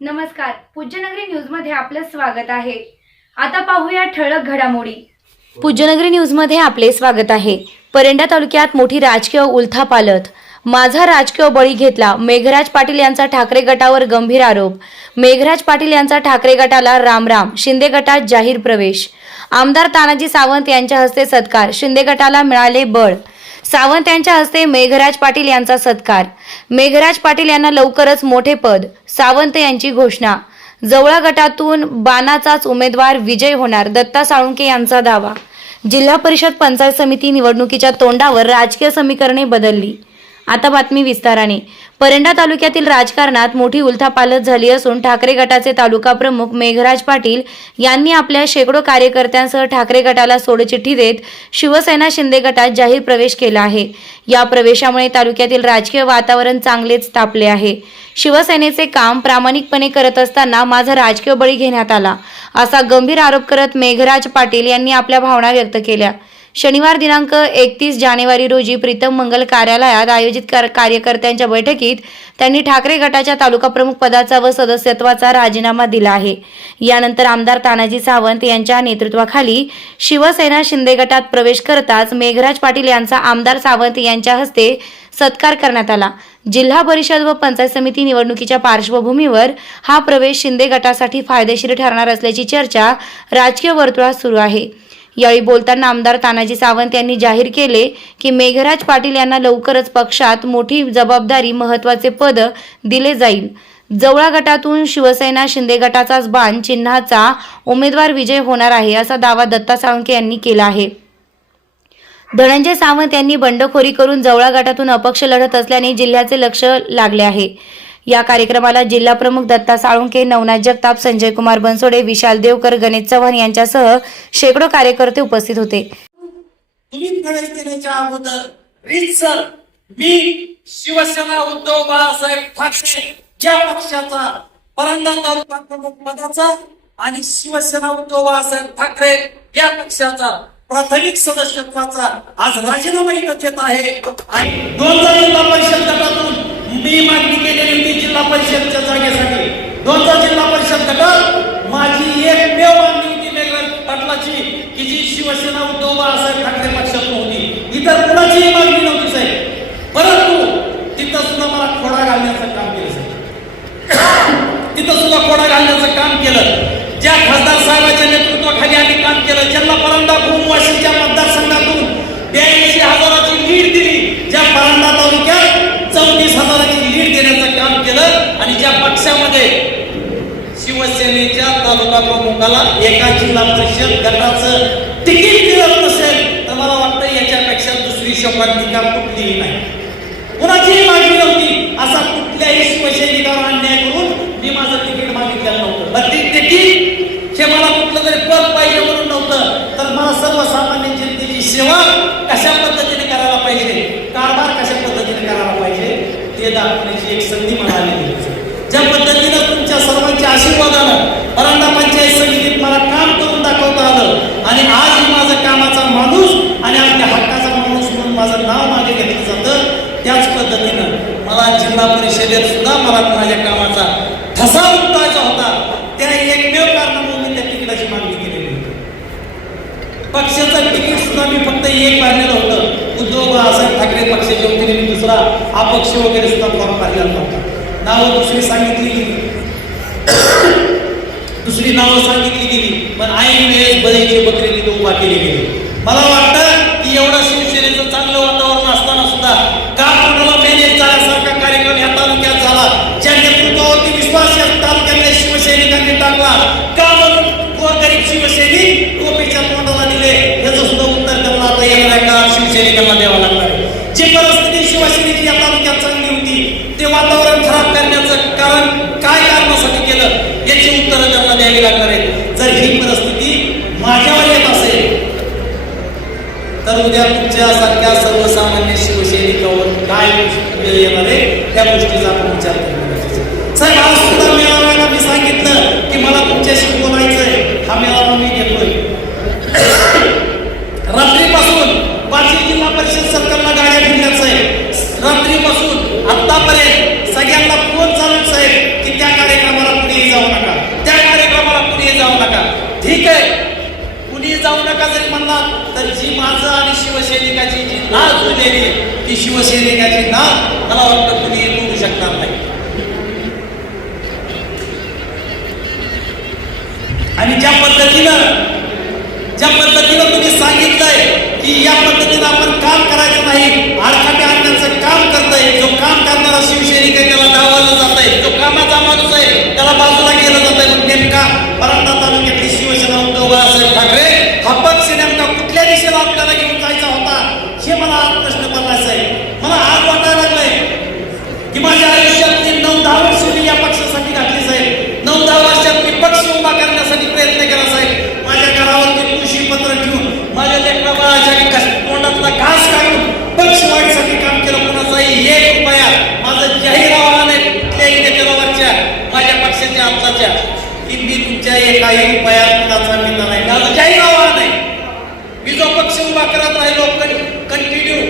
नमस्कार. पूज्यनगरी न्यूजमध्ये आपलं स्वागत आहे. आता पाहूया ठळक घडामोडी. पूज्यनगरी न्यूजमध्ये आपले स्वागत आहे. परंडा तालुक्यात मोठी राजकीय उलथापालथ माझा राजकीय बळी घेतला मेघराज पाटील यांचा ठाकरे गटावर गंभीर आरोप. मेघराज पाटील यांचा ठाकरे गटाला रामराम शिंदे गटात जाहीर प्रवेश. आमदार तानाजी सावंत यांच्या हस्ते सत्कार शिंदे गटाला मिळाले बळ. सावंत यांच्या हस्ते मेघराज पाटील यांचा सत्कार. मेघराज पाटील यांना लवकरच मोठे पद सावंत यांची घोषणा. जवळा गटातून बाणाचाच उमेदवार विजय होणार दत्ता साळुंके यांचा दावा. जिल्हा परिषद पंचायत समिती निवडणुकीच्या तोंडावर राजकीय समीकरणे बदलली. आता बातमी विस्ताराने. परंडा तालुक्यातील राजकारणात मोठी उलथापालथ झाली असून ठाकरे गटाचे तालुका प्रमुख मेघराज पाटील यांनी आपल्या शेकडो कार्यकर्त्यांसह ठाकरे गटाला सोडचिठ्ठी देत शिवसेना शिंदे गटात जाहीर प्रवेश केला आहे. या प्रवेशामुळे तालुक्यातील राजकीय वातावरण चांगलेच तापले आहे. शिवसेनेचे काम प्रामाणिकपणे करत असताना माझा राजकीय बळी घेण्यात आला असा गंभीर आरोप करत मेघराज पाटील यांनी आपल्या भावना व्यक्त केल्या. शनिवार दिनांक एकतीस जानेवारी रोजी प्रीतम मंगल कार्यालयात आयोजित कार्यकर्त्यांच्या बैठकीत त्यांनी ठाकरे गटाच्या तालुका प्रमुख पदाचा व सदस्यत्वाचा राजीनामा दिला आहे. यानंतर आमदार तानाजी सावंत यांच्या नेतृत्वाखाली शिवसेना शिंदे गटात प्रवेश करताच मेघराज पाटील यांचा आमदार सावंत यांच्या हस्ते सत्कार करण्यात आला. जिल्हा परिषद व पंचायत समिती निवडणुकीच्या पार्श्वभूमीवर हा प्रवेश शिंदे गटासाठी फायदेशीर ठरणार असल्याची चर्चा राजकीय वर्तुळात सुरू आहे. यावेळी बोलताना आमदार तानाजी सावंत यांनी जाहीर केले की मेघराज पाटील यांना लवकरच पक्षात मोठी जबाबदारी महत्त्वाचे पद दिले जाईल. जवळा गटातून शिवसेना शिंदे गटाचाच बाण चिन्हाचा उमेदवार विजय होणार आहे असा दावा दत्ता साळुंके यांनी केला आहे. धनंजय सावंत यांनी बंडखोरी करून जवळा गटातून अपक्ष लढत असल्याने जिल्ह्याचे लक्ष लागले आहे. या कार्यक्रमाला जिल्हा प्रमुख दत्ता साळुंके नवनाथ जगताप संजय कुमार बनसोडे विशाल देवकर गणेश चव्हाण यांच्यासह शेकडो कार्यकर्ते उपस्थित होते. मी शिवसेना उद्धव बाळासाहेब ठाकरे या पक्षाचा परंदा तालुका प्रमुख पदाचा आणि शिवसेना उद्धव बाळासाहेब ठाकरे या पक्षाचा प्राथमिक सदस्यत्वाचा आज राजीनामा इथं देत आहे. आणि दोन जिल्हा परिषद गटातून मी मागणी केलेली जिल्हा परिषदच्या जागेसाठी. दोनदा जिल्हा परिषद गटात माझी एकमेव मागणी होती मेघराज पाटलाची की जी शिवसेना उद्धव बाळासाहेब ठाकरे पक्षात नव्हती. इतर कुणाचीही मागणी नव्हती साहेब. परंतु तिथं सुद्धा मला खोडा घालण्याचं काम केलं साहेब. तिथं सुद्धा खोडा घालण्याचं काम केलं. ज्या खासदार साहेबांच्या नेतृत्वाखाली आम्ही काम केलं ज्यांना परंदा भूमवासीच्या आणि ज्या पक्षामध्ये शिवसेनेच्या तालुका प्रमुखाला एका जिल्हा परिषद गटाचं तिकीट मिळत नसेल तर मला वाटतं याच्यापेक्षा दुसरी शोकांतिका कुठलीही नाही. कुणाचीही मागणी नव्हती. असा कुठल्याही शिवसैनिकावर अन्याय करून मी माझं तिकीट मागितलेलं नव्हतं. पण ते तिकीट हे मला कुठलं तरी पद पाहिजे म्हणून नव्हतं. तर मला सर्वसामान्य जनतेची सेवा कशा पद्धतीने करायला पाहिजे? कारभार कशा पद्धतीने करायला पाहिजे ते दाखवण्याची एक संधी मला ज्या पद्धतीनं तुमच्या सर्वांच्या आशीर्वादानं परांडा पंचायत समितीत मला काम करून दाखवता आलं आणि आज माझं कामाचा माणूस आणि आपल्या हक्काचा माणूस म्हणून माझं नाव मागे घेतलं जातं त्याच पद्धतीनं मला जिल्हा परिषदेत सुद्धा मला माझ्या कामाचा ठसा उमटायचा होता. त्या एकमेव कारणामुळे मी त्या तिकिटाची मागणी केलेली होती. पक्षाचं तिकीट सुद्धा मी फक्त एक भरलेलं होतं. उद्धव बाळासाहेब ठाकरे पक्षाच्या वतीने मी दुसरा अपक्ष वगैरे सुद्धा फॉर्म भरलेला नव्हता. नावं दुसरी सांगितली गेली. दुसरी नावं सांगितली गेली. पण ऐन वेळेस बळीचे बकरे तिथे उभा केले गेले. मला वाटतं की एवढा शिवसेनेचं चांगलं वातावरण असताना सुद्धा का कोणाला मॅनेज झाल्यासारखा कार्यक्रम या तालुक्यात झाला. ज्या नेतृत्वावरती विश्वास या तालुक्यातल्या शिवसैनिकांनी टाकला का म्हणून गोरगरीब शिवसैनिक टोपीच्या तोंडाला दिले याचं सुद्धा उत्तर त्यांना आता शिवसैनिकांना लागणार आहे. जी परिस्थिती शिवसेनेची या तालुक्यात चांगली होती ते वातावरण खराब करण्याचं कारण काय कारणासाठी केलं याची उत्तरं त्यांना द्यावी लागणार आहे जर ही परिस्थिती माझ्यावर येत असेल तर उद्या तुमच्यासारख्या सर्वसामान्य शिवसैनिकावर काय वेळ येणार आहे त्या गोष्टीचा आपण विचार करणं साहेब आज सुद्धा मेळाव्याला मी सांगितलं की मला तुमच्याशी बोलायचं आहे हा मेळावा मी घेतोय. पन्नास सरकारला गाड्या फिरल्यात साहेब. रात्रीपासून आत्तापर्यंत सगळ्यांना फोन चालून साहेब की त्या कार्यक्रमाला पुढे जाऊ नका. त्या कार्यक्रमाला पुढे जाऊ नका. ठीक आहे. कुणीही जाऊ नका जरी म्हणला तर जी माझं आणि शिवसैनिकाची जी नाळ आहे ती शिवसैनिकाची नाळ मला वाटतं कुणीही तोडू शकणार नाही. आणि ज्या पद्धतीनं ज्या पद्धतीनं तुम्ही सांगितलंय की या पद्धतीनं आपण काम करायचं नाही. आडकाटे आणण्याचं काम करतंय. जो काम करणारा शिवसैनिक आहे त्याला डावलं जात आहे जो कामाचा माणूस आहे त्याला बाजूला केलं जात आहे मग नेमका परांडा तालुक्यातली शिवसेना उद्धव बाळासाहेब ठाकरे हा पक्ष नेमका कुठल्या दिशेला आपल्याला घेऊन जायचा होता? हे मला आज प्रश्न पडलाच आहे. मला आज वाटायला लागलंय की माझ्या आयुष्यातली नऊ दहा वर्ष मी या पक्षासाठी घातली साहेब. नऊ दहा वर्षात मी पक्ष उभा करण्यासाठी प्रयत्न केला साहेब. माझ्या घरावरती तुळशी पत्र ठेवून माझ्या लेकरा बाळाच्या कष्ट- तोंडातला घास काढून पक्ष वाढीसाठी काम केलं कोणाचाही एक रुपया माझं जाहीर आव्हान आहे कुठल्याही नेत्यावरच्या माझ्या पक्षाच्या आमदाच्या की मी तुमच्या एकाही रुपयात कुणाचा मिळणार नाही माझं जाहीर आव्हान आहे मी जो पक्ष उभा करत राहिलो कंटिन्यू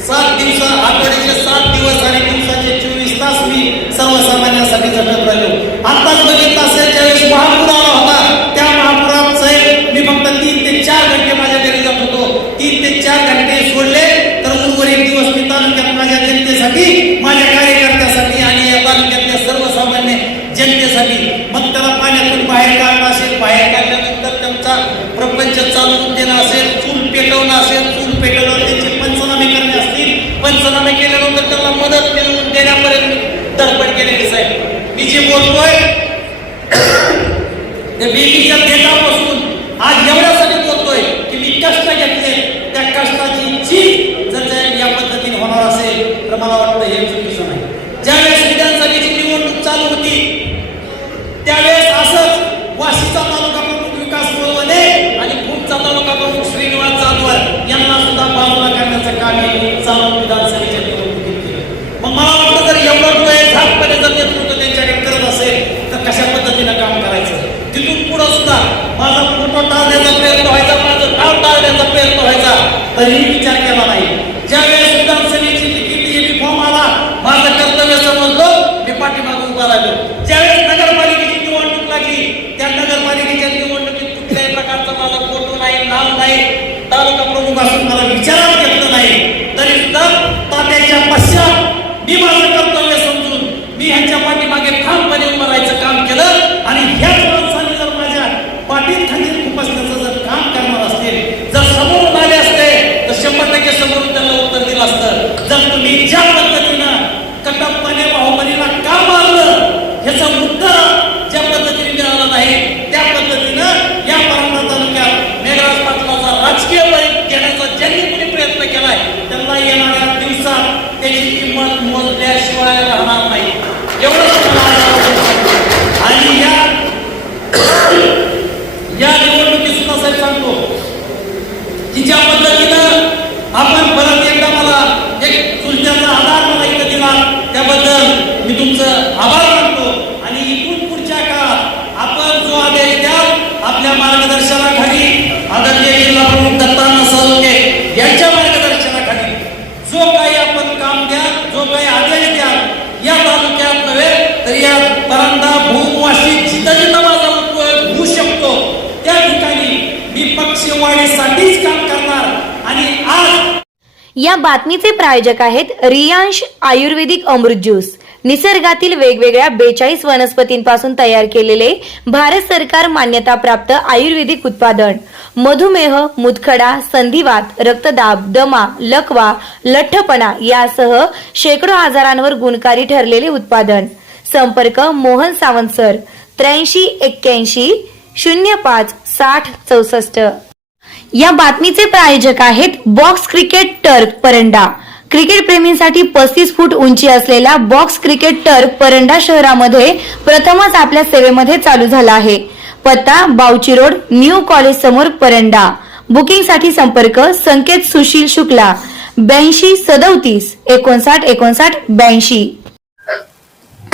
सात दिवस आठवड्याचे सात दिवस आणि दिवसाचे चोवीस तास मी सर्वसामान्यांसाठी झटत राहिलो. आताच बघितलं असेल ज्यावेळेस महापूर आला होता त्या महापुरात साहेब मी फक्त तीन ते चार घंटे माझ्या घरी जात होतो तीन ते चार घंटे सोडले तर उर्वरित दिवस मी तालुक्यात माझ्या जनतेसाठी माझ्या कार्यकर्त्यासाठी आणि या तालुक्यातल्या सर्वसामान्य जनतेसाठी मग त्याला पाण्यातून बाहेर काढणं असेल बाहेर काढल्यानंतर त्यांचा चालू देणं असेल चूल पेटवणं असेल चूल पेटवल्यावर त्यांचे पंचनामे करणे असतील. पंचनामे केल्यानंतर त्यांना मदत मिळवून देण्यापर्यंत धडपड केलेली साहेब. मी जे बोलतोय बेबीच्या आज एवढ्या बोलतोय की मी कष्ट घेतले त्या कष्टाची चीज जर त्या या पद्धतीने होणार असेल तर मला वाटतं हे चुकीचं नाही ज्यावेळेस विधानसभेची निवडणूक चालू होती त्यावेळेस असंच वाशीचा तालुका प्रमुख विकास बोलवणे आणि भूमचा तालुका प्रमुख श्रीनिवास जाधवर यांना सुद्धा बाजूला करण्याचं चालू विधानसभेच्या निवडणुकीत मग मला वाटतं जर एवढं डोळे झाकपणे जर नेतृत्व त्यांच्याकडे करत असेल तर कशा पद्धतीनं काम करायचं? तिथून पुढं सुद्धा माझा फोटो टाळण्याचा प्रयत्न व्हायचा माझं नाव टाळण्याचा प्रयत्न व्हायचा तरीही विचार केला नाही. ज्यावेळेस विधानसभेची तिकीट युनिफॉर्म आला माझं कर्तव्य समजलो मी पाठीमागं उभा राहिलो. ज्यावेळेस नगरपालिकेची निवडणूक लागली त्या नगरपालिकेच्या निवडणुकीत कुठल्याही प्रकारचा माझा फोटो नाही नाव नाही तालुका प्रमुख असून मला विचार घेतलं नाही तरी सुद्धा तात्याच्या पश्चात मी माझं कर्तव्य समजून मी ह्यांच्या पाठीमागे ठामपणे उभं राहायचं काम केलं आणि ह्याच माणसाने जर माझ्या पाठीत खाली उपसण्याचं जर काम करणार असतील जर समोरून आले असते तर शंभर टक्के समोरून त्यांना उत्तर दिलं असतं जर तुम्ही ज्या पद्धतीनं कटपणे बाहुबलीला का मारलं ह्याचं उत्तर ज्या पद्धतीने मिळालं नाही त्या पद्धतीनं या परांडा तालुक्यात मेघराज पाटलाचा राजकीय बळी घेण्याचा ज्यांनी कोणी प्रयत्न केलाय त्यांना येणाऱ्या दिवसात त्याची किंमत मोजल्याशिवाय राहणार नाही. एवढंच आणि या या निवडणुकीत सुद्धा साहेब सांगतो की ज्या पद्धतीनं आपण परत एकदा मला एक तुमच्याचा आधार मला इथं दिला त्याबद्दल मी तुमचं आभार मानतो. आणि इथून पुढच्या काळात आपण जो आदेश द्याल आपल्या मार्गदर्शनाला आदरणीय जिल्हा प्रमुख दत्तांना साळुंके यांच्या मार्गदर्शनाखाली जो काही आपण काम द्याल जो काही आदेश द्याल या तालुक्यात नव्हे तर या परंदा भूम जिथं जिथं माझा उपयोग होऊ शकतो. त्या ठिकाणी मी पक्षवाढीसाठीच काम करणार आणि आज या बातमीचे प्रायोजक आहेत रियांश आयुर्वेदिक अमृत ज्यूस. निसर्गातील वेगवेगळ्या बेचाळीस वनस्पतींपासून तयार केलेले भारत सरकार मान्यताप्राप्त आयुर्वेदिक उत्पादन. मधुमेह मुतखडा संधिवात रक्तदाब दमा लकवा लठ्ठपणा यासह शेकडो आजारांवर गुणकारी ठरलेले उत्पादन. संपर्क मोहन सावंत सर त्र्याऐंशी एक्क्याऐंशी शून्य पाच साठ चौसष्ट. या बातमीचे प्रायोजक आहेत box cricket turf Paranda. Cricket प्रेमींसाठी पस्तीस फूट उंची असलेला बॉक्स क्रिकेट टर्क परंडा शहरामध्ये प्रथमच आपल्या सेवेमध्ये चालू झाला आहे. पत्ता बावची रोड न्यू कॉलेज समोर परंडा. बुकिंगसाठी संपर्क संकेत सुशील शुक्ला ब्याऐंशी सदोतीस एकोणसाठ एकोणसाठ ब्याऐंशी.